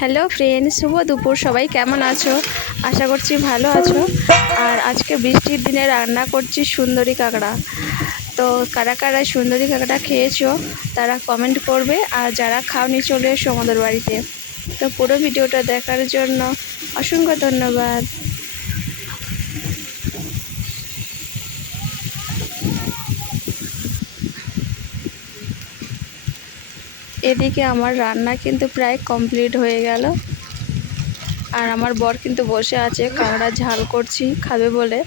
Hello friend শুভ দুপুর। সবাই কেমন আছো? আশা করছি ভালো আছো। আর আজকে বৃষ্টির দিনে রান্না করছি সুন্দরী কাঁকড়া। তো কারা কারা সুন্দরী কাঁকড়া খেয়েছো, তারা কমেন্ট করবে। আর যারা খাওনি, চলে এসো আমাদের বাড়িতে। তো পুরো ভিডিওটা দেখার জন্য অসংখ্য ধন্যবাদ। এদিকে আমার রান্না কিন্তু প্রায় কমপ্লিট হয়ে গেল। আর আমার বর কিন্তু বসে আছে, কাঁকড়া ঝাল করছি, খাবে বলে।